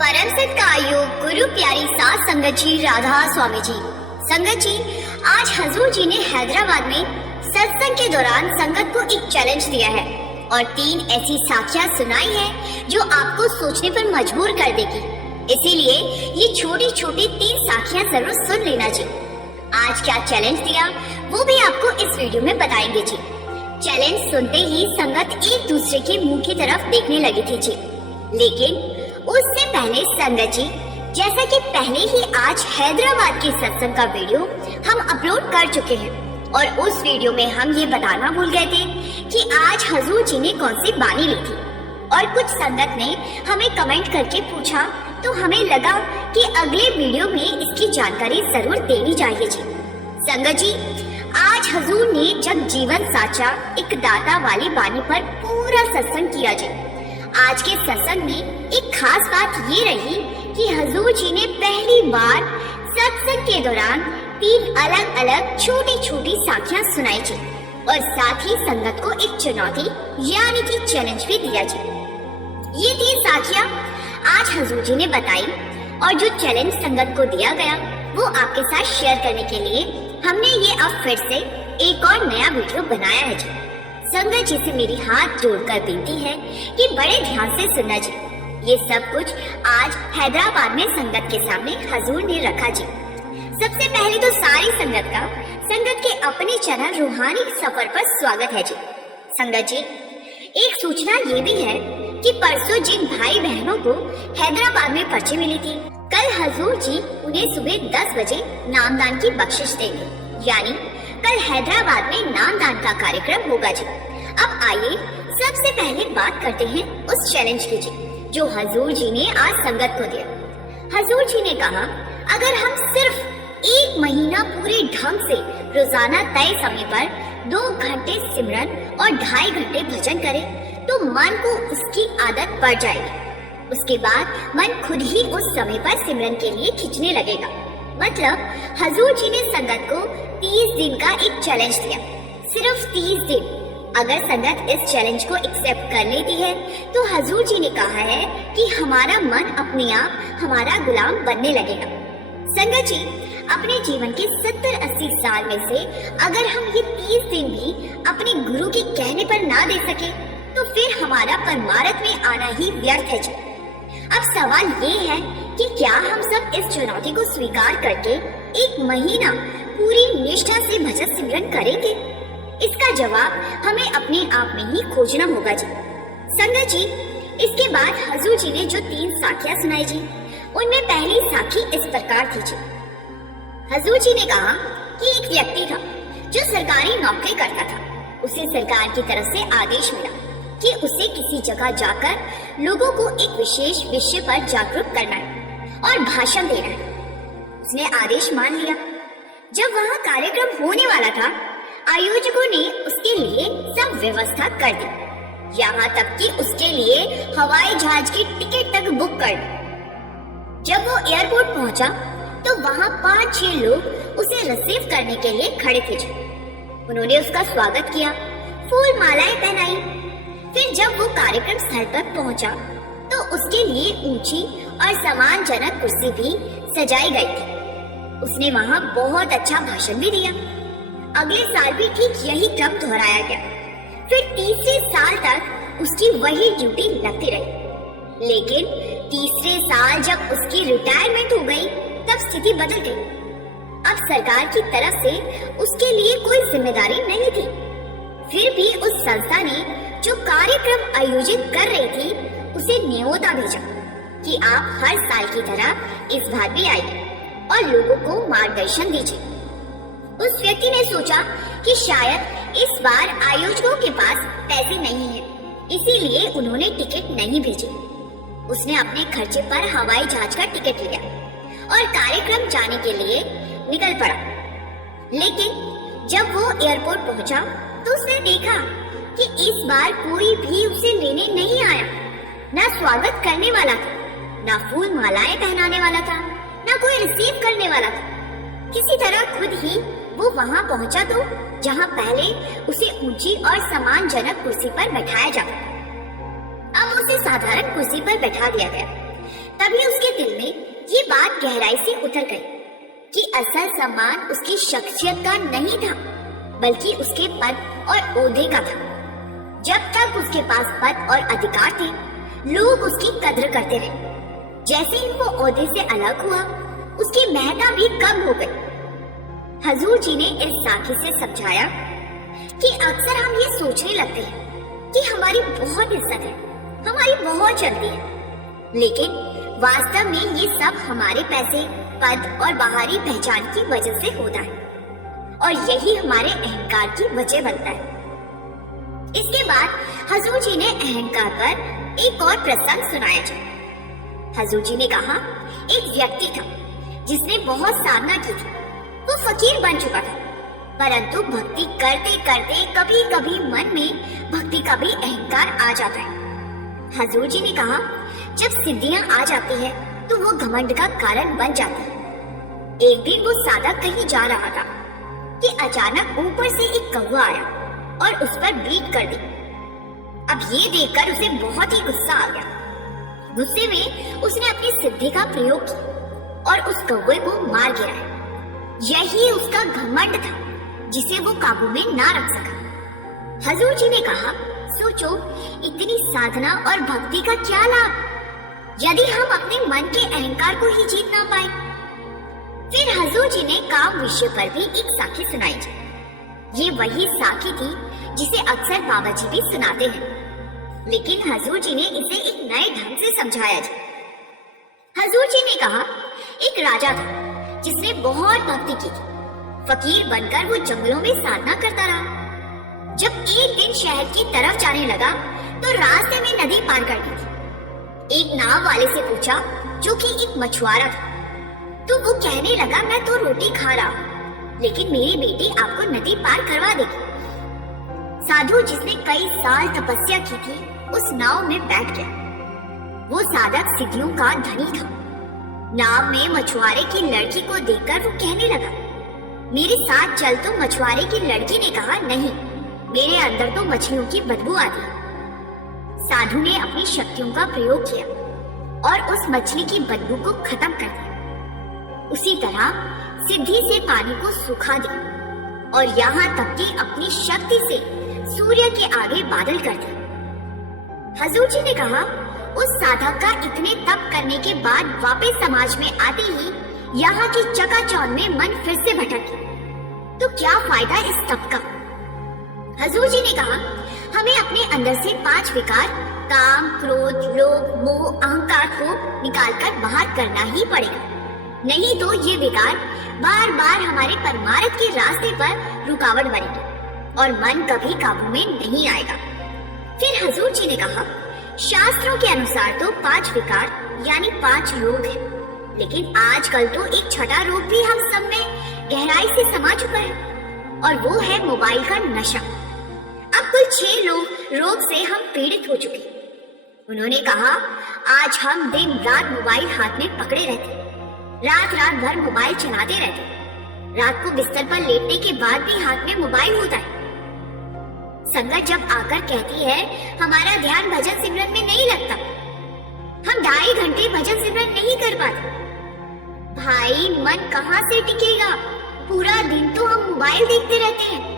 परम सत्कार्यो गुरु प्यारी सात संगत जी राधा स्वामी जी। संगत जी, आज हजूर जी ने हैदराबाद में सत्संग के दौरान संगत को एक चैलेंज दिया है और 3 ऐसी साखियां सुनाई है जो आपको सोचने पर मजबूर कर देगी। इसीलिए ये छोटी छोटी 3 साखियां जरूर सुन लेना जी। आज क्या चैलेंज दिया वो भी आपको इस वीडियो में बताएंगे जी। चैलेंज सुनते ही संगत एक दूसरे के मुंह की तरफ देखने लगी थी जी। लेकिन उससे पहले संगत जी, जैसा कि पहले ही आज हैदराबाद के सत्संग का वीडियो हम अपलोड कर चुके हैं और उस वीडियो में हम ये बताना भूल गए थे कि आज हजूर जी ने कौन सी बानी ली थी। और कुछ संगत ने हमें कमेंट करके पूछा तो हमें लगा कि अगले वीडियो में इसकी जानकारी जरूर देनी चाहिए जी। संगत जी, आज हजूर ने जब जीवन साचा एक दाता वाली बानी पर पूरा सत्संग किया जी। आज के सत्संग में एक खास बात ये रही कि हजूर जी ने पहली बार सत्संग के दौरान 3 अलग अलग छोटी छोटी साखियां सुनाई जी और साथ ही संगत को एक चुनौती यानी कि चैलेंज भी दिया जी। ये 3 साखियां आज हजूर जी ने बताई और जो चैलेंज संगत को दिया गया वो आपके साथ शेयर करने के लिए हमने ये अब फिर से एक और नया वीडियो बनाया है जी। संगत जी से मेरी हाथ जोड़कर विनती है कि बड़े ध्यान से सुनना जी। ये सब कुछ आज हैदराबाद में संगत के सामने हजूर ने रखा जी। सबसे पहले तो सारी संगत का संगत के अपने चरण रूहानी सफर पर स्वागत है जी। संगत जी, एक सूचना ये भी है कि परसों जिन भाई बहनों को हैदराबाद में पर्ची मिली थी, कल हजूर जी उन्हें सुबह 10 बजे नामदान की बख्शिश देंगे। यानी कल हैदराबाद में नामदान का कार्यक्रम होगा जी। अब आइए सबसे पहले बात करते हैं उस चैलेंज की जी जो हजूर जी ने आज संगत को दिया। हजूर जी ने कहा, अगर हम सिर्फ 1 महीना पूरे ढंग से रोजाना तय समय पर 2 घंटे सिमरन और 2.5 घंटे भजन करें तो मन को उसकी आदत पड़ जाएगी। उसके बाद मन खुद ही उस समय पर सिमरन के लिए खींचने लगेगा। मतलब हजूर जी ने संगत को 30 दिन का एक चैलेंज दिया, सिर्फ 30 दिन। अगर संगत इस चैलेंज को एक्सेप्ट कर लेती है तो हजूर जी ने कहा है कि हमारा मन अपने आप हमारा गुलाम बनने लगेगा। संगत जी, अपने जीवन के 70-80 साल में से अगर हम ये 30 दिन भी अपने गुरु के कहने पर ना दे सके तो फिर हमारा परमार्थ में आना ही व्यर्थ है जी। अब सवाल ये है कि क्या हम सब इस चुनौती को स्वीकार करके 1 महीना पूरी निष्ठा से भजन सिमरन करेंगे? इसका जवाब हमें अपने आप में ही खोजना होगा जी। संगत जी, इसके बाद हजूर जी ने जो 3 साखियां सुनाई जी, उनमें पहली साखी इस प्रकार थी जी। हजूर जी ने कहा कि एक व्यक्ति था जो सरकारी नौकरी करता था। उसे सरकार की तरफ से आदेश मिला कि उसे किसी जगह जाकर लोगों को एक विशेष विषय पर जागरूक करना है और भाषण देना है। उसने आदेश मान लिया। जब वहाँ कार्यक्रम होने वाला था, आयोजकों ने उसके लिए सब व्यवस्था कर दी, यहाँ तक कि उसके लिए हवाई जहाज की टिकट तक बुक कर दी। जब वो एयरपोर्ट पहुंचा तो वहाँ 5-6 लोग उसे रिसीव करने के लिए खड़े थे। उन्होंने उसका स्वागत किया, फूल मालाएं पहनाई। फिर जब वो कार्यक्रम स्थल पर पहुंचा तो उसके लिए ऊंची और सम्मानजनक कुर्सी भी सजाई गई थी। उसने वहाँ बहुत अच्छा भाषण भी दिया। अगले साल भी ठीक यही क्रम दोहराया गया। फिर तीसरे साल तक उसकी वही ड्यूटी लगती रही। लेकिन तीसरे साल जब उसकी रिटायरमेंट हो गई तब स्थिति बदल गई। अब सरकार की तरफ से उसके लिए कोई जिम्मेदारी नहीं थी। फिर भी उस संस्था ने जो कार्यक्रम आयोजित कर रही थी उसे न्योता भेजा कि आप हर साल की तरह इस बार भी आइए और लोगों को मार्गदर्शन दीजिए। उस व्यक्ति ने सोचा कि शायद इस बार आयोजकों के पास पैसे नहीं है, इसीलिए उन्होंने टिकट नहीं भेजी। उसने अपने खर्चे पर हवाई जहाज का टिकट लिया और कार्यक्रम जाने के लिए निकल पड़ा। लेकिन जब वो एयरपोर्ट पहुंचा तो उसने देखा कि इस बार कोई भी उसे लेने नहीं आया। ना स्वागत करने वाला था, ना फूल मालाएं पहनाने वाला था, ना कोई रिसीव करने वाला था। किसी तरह खुद ही वो वहाँ पहुँचा तो जहाँ पहले उसे ऊंची और सम्मानजनक कुर्सी पर बैठाया जाता था, अब उसे साधारण कुर्सी पर बैठा दिया गया। तभी उसके दिल में ये बात गहराई से उतर गई कि असल सम्मान उसकी शख्सियत का नहीं था, बल्कि उसके पद और ओहदे का था। जब तक उसके पास पद और अधिकार थे, लोग उसकी कद्र करते रहे। जैसे ही वो ओहदे से अलग हुआ, उसकी महत्ता भी कम हो गई। हजूर जी ने इस साखी से समझाया कि अक्सर हम ये सोचने लगते हैं कि हमारी बहुत इज्जत है, हमारी बहुत चलती है, लेकिन वास्तव में ये सब हमारे पैसे, पद और बाहरी पहचान की वजह से होता है, और यही हमारे अहंकार की वजह बनता है। इसके बाद हजूर जी ने अहंकार पर एक और प्रसंग सुनाया जाए। हजूर जी ने कहा, एक व्यक्ति था जिसने बहुत साधना की थी। वो फकीर बन चुका था, परंतु भक्ति करते करते कभी कभी मन में भक्ति का भी अहंकार आ जाता है। हजूर जी ने कहा, जब सिद्धियां आ जाती है तो वो घमंड का कारण बन जाती है। एक दिन वो साधक कहीं जा रहा था कि अचानक ऊपर से एक कौवा आया और उस पर बीट कर दी। अब ये देखकर उसे बहुत ही गुस्सा आ गया। गुस्से में उसने अपनी सिद्धि का प्रयोग किया और उस कौवे को मार गिराया। यही उसका घमंड था जिसे वो काबू में ना रख सका। हजूर जी ने कहा, सोचो, इतनी साधना और भक्ति का क्या लाभ यदि हम अपने मन के अहंकार को ही जीत ना पाए। फिर हजूर जी ने काम विषय पर भी एक साखी सुनाई। ये वही साखी थी जिसे अक्सर बाबा जी भी सुनाते हैं, लेकिन हजूर जी ने इसे एक नए ढंग से समझाया। हजूर जी ने कहा, एक राजा था जिसने बहुत भक्ति की थी। फकीर बनकर वो जंगलों में साधना करता रहा। जब एक दिन शहर की तरफ जाने लगा तो रास्ते में नदी पार कर दी थी। एक नाव वाले से पूछा, जो कि एक मछुआरा था, तो वो कहने लगा, मैं तो रोटी खा रहा हूँ, लेकिन मेरी बेटी आपको नदी पार करवा देगी। साधु जिसने कई साल तपस्या की थी उस नाव में बैठ गया। वो साधक सिद्धियों का धनी था। नाव में मछुआरे की लड़की को देखकर वो कहने लगा, मेरे साथ चल। तो मछुआरे की लड़की ने कहा, नहीं, मेरे अंदर तो मछलियों की बदबू आती है। साधु ने अपनी शक्तियों का प्रयोग किया और उस मछली की बदबू को खत्म कर दिया। उसी तरह सिद्धि से पानी को सुखा दिया और यहाँ तक कि अपनी शक्ति से सूर्य के आगे बादल कर दिया। हजूर जी ने कहा, उस साधक का इतने तप करने के बाद वापस समाज में आते ही यहाँ की चकाचौंध में मन फिर से भटक गया। तो क्या फायदा इस तप का? हजूर जी ने कहा, हमें अपने अंदर से 5 विकार, काम, क्रोध, लोभ, मोह, अहंकार को निकालकर बाहर करना ही पड़ेगा। नहीं तो ये विकार बार बार हमारे परमार्थ के रास्ते पर रुकावट बनेगी और मन कभी काबू में नहीं आएगा। फिर हजूर जी ने कहा, शास्त्रों के अनुसार तो 5 विकार यानी 5 रोग है, लेकिन आजकल तो एक छठा रोग भी हम सब में गहराई से समा चुका है और वो है मोबाइल का नशा। अब कुल 6 रोग से हम पीड़ित हो चुके। उन्होंने कहा, आज हम दिन रात मोबाइल हाथ में पकड़े रहते, रात भर मोबाइल चलाते रहते। रात को बिस्तर पर लेटने के बाद भी हाथ में मोबाइल होता है। संगत जब आकर कहती है, हमारा ध्यान भजन सिमरन में नहीं लगता, हम 2.5 घंटे भजन सिमरन नहीं कर पाते। भाई, मन कहाँ से टिकेगा? पूरा दिन तो हम मोबाइल देखते रहते हैं,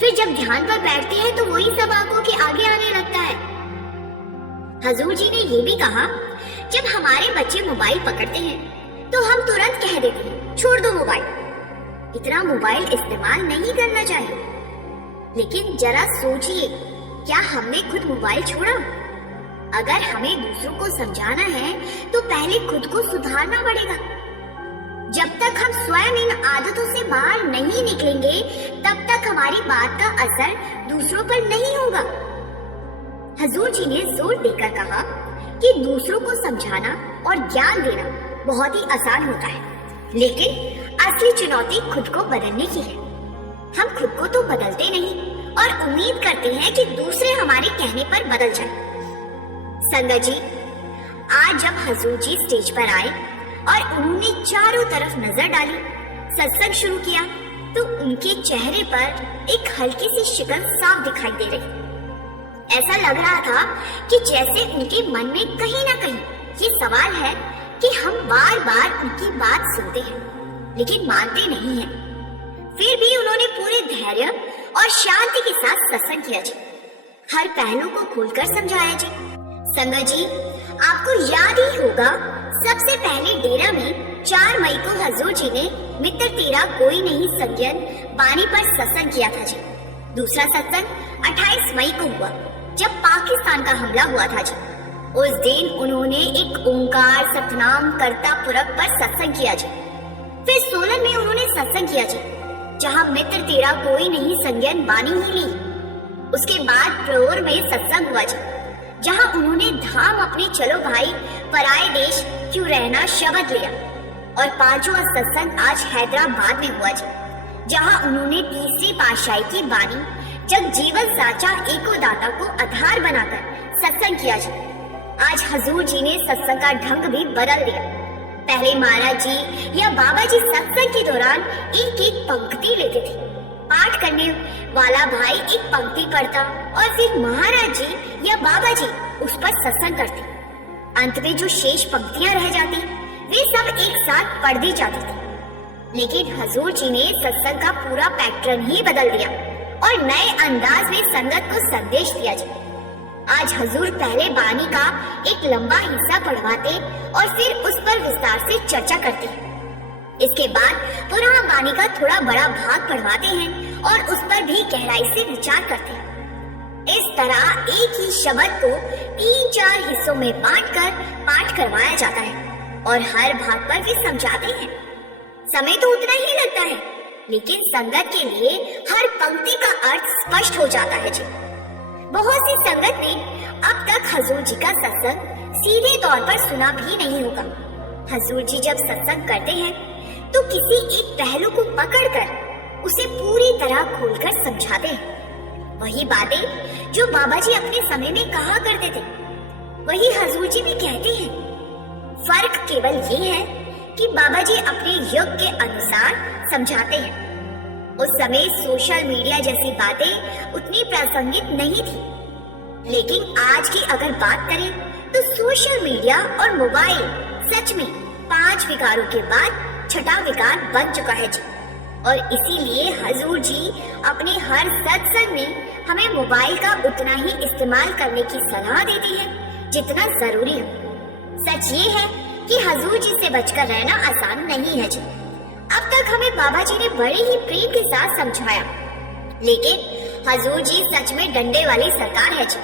फिर जब ध्यान पर बैठते हैं तो वही सब आंखों के आगे आने लगता है। हजूर जी ने ये भी कहा, जब हमारे बच्चे मोबाइल पकड़ते हैं तो हम तुरंत कह देते हैं, छोड़ दो मोबाइल, इतना मोबाइल इस्तेमाल नहीं करना चाहिए। लेकिन जरा सोचिए, क्या हमने खुद मोबाइल छोड़ा? अगर हमें दूसरों को समझाना है तो पहले खुद को सुधारना पड़ेगा। जब तक हम स्वयं इन आदतों से बाहर नहीं निकलेंगे, तब तक हमारी बात का असर दूसरों पर नहीं होगा। हजूर जी ने जोर देकर कहा कि दूसरों को समझाना और ज्ञान देना बहुत ही आसान होता है, लेकिन असली चुनौती खुद को बदलने की है। हम खुद को तो बदलते नहीं और उम्मीद करते हैं कि दूसरे हमारे कहने पर बदल जाए। संगत जी, आज जब हजूर जी स्टेज पर आए और उन्होंने चारों तरफ नजर डाली, सत्संग शुरू किया, तो उनके चेहरे पर एक हल्की सी शिकन साफ दिखाई दे रही। ऐसा लग रहा था कि जैसे उनके मन में कहीं ना कहीं ये सवाल है कि हम बार बार उनकी बात सुनते हैं लेकिन मानते नहीं हैं। फिर भी उन्होंने पूरे धैर्य और शांति के साथ सत्संग किया जी, हर पहलू को खोलकर समझाया जी। संगत जी, आपको याद ही होगा, सबसे पहले डेरा में 4 मई को हजूर जी ने मित्र तेरा कोई नहीं संज्ञान बानी पर सत्संग किया था जी। दूसरा सत्संग 28 मई को हुआ जब पाकिस्तान का हमला हुआ था जी। उस दिन उन्होंने एक ओंकार सतनाम करता पुरब पर सत्संग किया जी। फिर सोलन में उन्होंने सत्संग किया जी, जहाँ मित्र तेरा कोई नहीं संज्ञान बानी ही ली। उसके बाद प्रोर में सत्संग हुआ जी, जहाँ उन्होंने धाम अपने चलो भाई पराए देश क्यों रहना शब्द लिया। और 5वां सत्संग आज हैदराबाद में हुआ जी, जहाँ उन्होंने तीसरी पातशाही की बानी जग जीवन साचा एको दाता को आधार बनाकर सत्संग किया जी। आज हजूर जी ने सत्संग का ढंग भी बदल दिया। पहले महाराज जी या बाबा जी सत्संग के दौरान एक एक पंक्ति लेते थे, पाठ करने वाला भाई एक पंक्ति पढ़ता और फिर महाराज जी या बाबा जी उस पर सत्संग करते। अंत में जो शेष पंक्तियां रह जाती वे सब एक साथ पढ़ दी जाती थी। लेकिन हजूर जी ने सत्संग का पूरा पैटर्न ही बदल दिया और नए अंदाज में संगत को संदेश दिया जी। आज हजूर पहले बानी का एक लंबा हिस्सा पढ़वाते और फिर उस पर विस्तार से चर्चा करते हैं। इसके बाद पुनः बानी का थोड़ा बड़ा भाग पढ़वाते हैं और उस पर भी गहराई से विचार करते हैं। इस तरह एक ही शब्द को 3-4 हिस्सों में बांटकर पाठ करवाया जाता है और हर भाग पर भी समझाते हैं। समय तो उतना ही लगता है, लेकिन संगत के लिए हर पंक्ति का अर्थ स्पष्ट हो जाता है जी। बहुत सी संगत ने अब तक हजूर जी का सत्संग सीधे तौर पर सुना भी नहीं होगा। हजूर जी जब सत्संग करते हैं तो किसी एक पहलू को पकड़कर उसे पूरी तरह खोलकर समझाते हैं। वही बातें जो बाबा जी अपने समय में कहा करते थे, वही हजूर जी भी कहते हैं। फर्क केवल ये है कि बाबा जी अपने युग के अनुसार समझाते हैं। उस समय सोशल मीडिया जैसी बातें उतनी प्रासंगिक नहीं थी, लेकिन आज की अगर बात करें तो सोशल मीडिया और मोबाइल सच में 5 विकारों के बाद 6ठा विकार बन चुका है जी। और इसीलिए हजूर जी अपने हर सत्संग में हमें मोबाइल का उतना ही इस्तेमाल करने की सलाह देती है जितना जरूरी हो। सच ये है कि हजूर जी से बचकर रहना आसान नहीं है जी। अब तक हमें बाबा जी ने बड़े ही प्रेम के साथ समझाया, लेकिन हजूर जी सच में डंडे वाली सरकार है जी।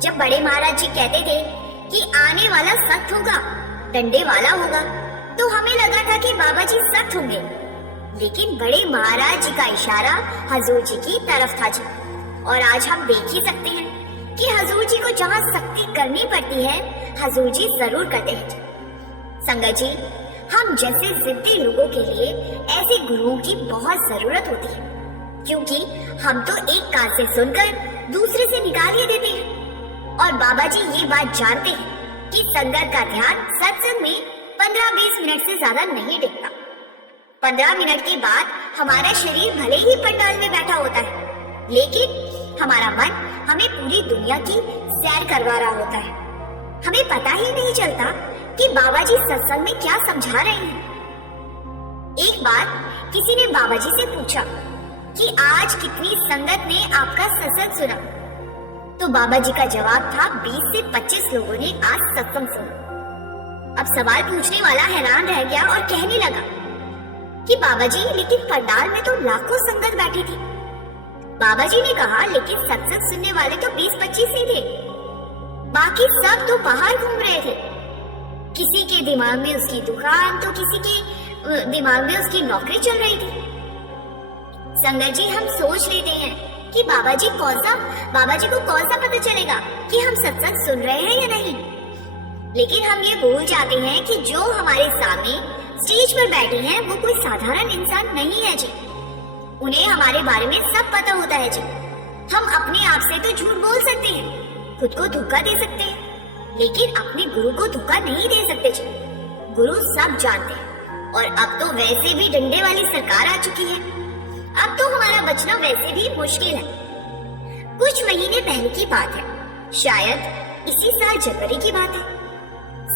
जब बड़े महाराज जी कहते थे कि आने वाला सख्त होगा, डंडे वाला होगा, तो हमें लगा था कि बाबा जी सख्त होंगे, लेकिन बड़े महाराज जी का इशारा हजूर जी की तरफ था जी। और आज हम देख ही सकते हैं कि हजूर जी को जहाँ सख्ती करनी पड़ती है, हजूर जी जरूर करते हैं जी। संगत जी, हम जैसे जिद्दी लोगों के लिए ऐसे गुरुओं की बहुत जरूरत होती है, क्योंकि हम तो एक कान से सुनकर दूसरे से निकाल ही देते हैं। और बाबा जी ये बात जानते हैं कि संगत का ध्यान सत्संग में 15-20 मिनट से ज्यादा नहीं टिकता। 15 मिनट के बाद हमारा शरीर भले ही पंडाल में बैठा होता है, लेकिन हमारा मन हमें पूरी दुनिया की सैर करवा रहा होता है। हमें पता ही नहीं चलता कि बाबा जी सत्संग में क्या समझा रहे हैं। एक बार किसी ने बाबा जी से पूछा कि आज कितनी संगत ने आपका सत्संग सुना, तो बाबा जी का जवाब था 20 से 25 लोगों ने आज सत्संग सुना। अब सवाल पूछने वाला हैरान रह गया और कहने लगा कि बाबा जी, लेकिन पंडाल में तो लाखों संगत बैठी थी। बाबा जी ने कहा, लेकिन सत्संग सुनने वाले तो 20-25 ही थे, बाकी सब तो बाहर घूम रहे थे। किसी के दिमाग में उसकी दुकान तो किसी के दिमाग में उसकी नौकरी चल रही थी। संगत जी, हम सोच लेते हैं कि बाबा जी को कौन सा पता चलेगा कि हम सत्संग सुन रहे हैं या नहीं। लेकिन हम ये भूल जाते हैं कि जो हमारे सामने स्टेज पर बैठे हैं वो कोई साधारण इंसान नहीं है जी। उन्हें हमारे बारे में सब पता होता है जी। हम अपने आप से तो झूठ बोल सकते हैं, खुद को धोखा दे सकते हैं, लेकिन अपने गुरु को धोखा नहीं दे सकते जी। गुरु सब जानते हैं। और अब तो वैसे भी डंडे वाली सरकार आ चुकी है। अब तो हमारा बचना वैसे भी मुश्किल है। कुछ महीने पहले की बात है, शायद इसी साल जनवरी की बात है।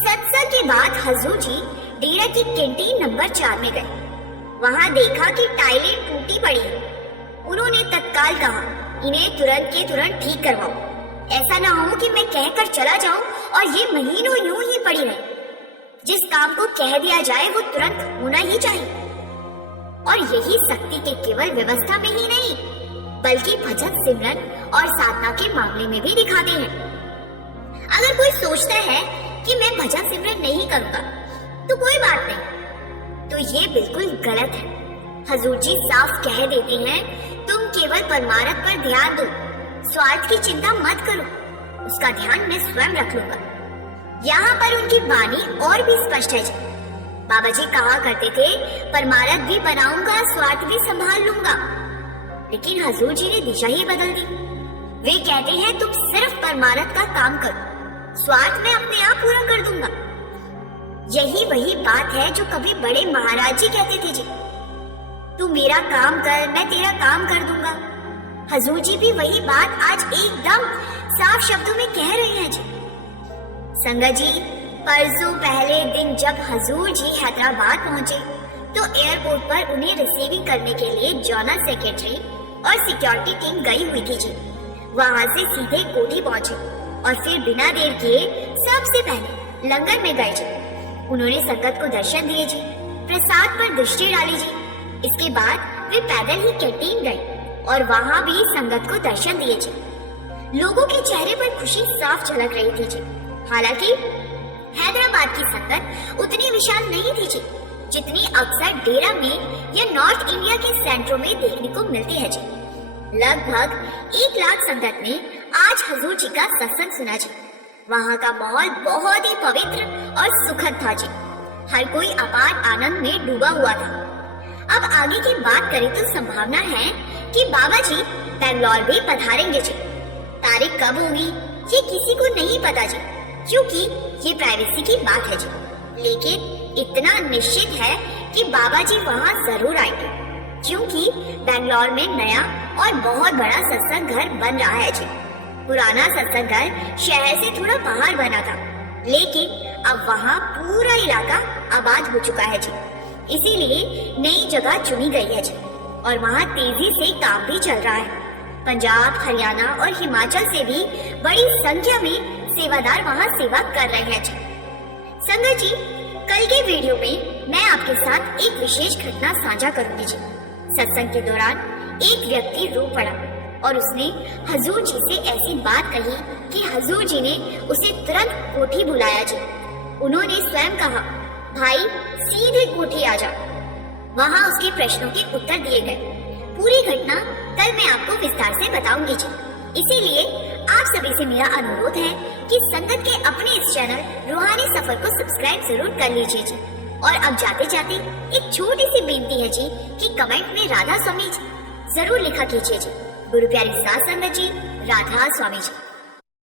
सत्संग के बाद हजूर जी डेरा की कैंटीन नंबर 4 में गए। वहां देखा कि टाइलें टूटी पड़ी है। उन्होंने तत्काल कहा, इन्हें तुरंत के तुरंत ठीक करवाओ। ऐसा ना हो कि मैं कहकर चला जाऊं और ये महीनों यूं ही पड़ी रहे। जिस काम को कह दिया जाए वो तुरंत होना ही चाहिए। और यही शक्ति के केवल व्यवस्था में ही नहीं, बल्कि भजन सिमरन और साधना के मामले में भी दिखाते हैं। अगर कोई सोचता है कि मैं भजन सिमरन नहीं करूंगा तो कोई बात नहीं, तो ये बिल्कुल गलत है। हजूर जी साफ कह देते हैं, तुम केवल परमार्थ पर ध्यान दो, स्वार्थ की चिंता मत करो, उसका ध्यान मैं स्वयं रख लूंगा। यहाँ पर उनकी वाणी और भी स्पष्ट है। बाबा जी कहा करते थे, परमार्थ भी बनाऊंगा, स्वार्थ भी संभाल लूंगा। लेकिन हजूर जी ने दिशा ही बदल दी। वे कहते हैं, तुम सिर्फ परमार्थ का काम करो, स्वार्थ मैं अपने आप पूरा कर दूंगा। यही वही बात है जो कभी बड़े महाराज जी कहते थे जी, तू मेरा काम कर, मैं तेरा काम कर दूंगा। हजूर जी भी वही बात आज एकदम साफ शब्दों में कह रहे हैं जी। संगत जी, परसों पहले दिन जब हजूर जी हैदराबाद पहुंचे तो एयरपोर्ट पर उन्हें रिसीविंग करने के लिए जोनल सेक्रेटरी और सिक्योरिटी टीम गई हुई थी जी। वहां से सीधे कोठी पहुंचे और फिर बिना देर किए सबसे पहले लंगर में गए जी। उन्होंने संगत को दर्शन दिए जी, प्रसाद पर दृष्टि डाली जी। इसके बाद वे पैदल ही कैंटीन गए और वहां भी संगत को दर्शन दिए जी। लोगों के चेहरे पर खुशी साफ झलक रही थी जी। हालांकि हैदराबाद की संगत उतनी विशाल नहीं थी जी, जितनी अक्सर डेरा में या नॉर्थ इंडिया के सेंटरों में देखने को मिलती है जी। लगभग 1 लाख संगत ने आज हजूर जी का सत्संग सुना जी। वहाँ का माहौल बहुत ही पवित्र और सुखद था जी। हर कोई अपार आनंद में डूबा हुआ था। अब आगे की बात करें तो संभावना है कि बाबा जी बेंगलोर भी पधारेंगे जी। तारीख कब होगी ये किसी को नहीं पता जी, क्योंकि ये प्राइवेसी की बात है जी। लेकिन इतना निश्चित है कि बाबा जी वहाँ जरूर आएंगे, क्योंकि बेंगलोर में नया और बहुत बड़ा सत्संग घर बन रहा है जी। पुराना सत्संग घर शहर से थोड़ा बाहर बना था, लेकिन अब वहाँ पूरा इलाका आबाद हो चुका है जी। इसीलिए नई जगह चुनी गई है जी और वहाँ तेजी से काम भी चल रहा है। पंजाब, हरियाणा और हिमाचल से भी बड़ी संख्या में सेवादार वहाँ सेवा कर रहे हैं जी। संगत जी, कल के वीडियो में मैं आपके साथ एक विशेष घटना साझा करूंगी जी। सत्संग के दौरान एक व्यक्ति रो पड़ा और उसने हजूर जी से ऐसी बात कही कि हजूर जी ने उसे तुरंत कोठी बुलाया जी। उन्होंने स्वयं कहा, भाई सीधे कोठी आ जा। वहाँ उसके प्रश्नों के उत्तर दिए गए। पूरी घटना कल मैं आपको विस्तार से बताऊंगी जी। इसीलिए आप सभी से मेरा अनुरोध है कि संगत के अपने इस चैनल रूहानी सफर को सब्सक्राइब जरूर कर लीजिए जी। और अब जाते जाते एक छोटी सी बेनती है जी कि कमेंट में राधा स्वामी जी जरूर लिखा कीजिए जी। गुरु प्यारी साध संगत जी, राधा स्वामी जी।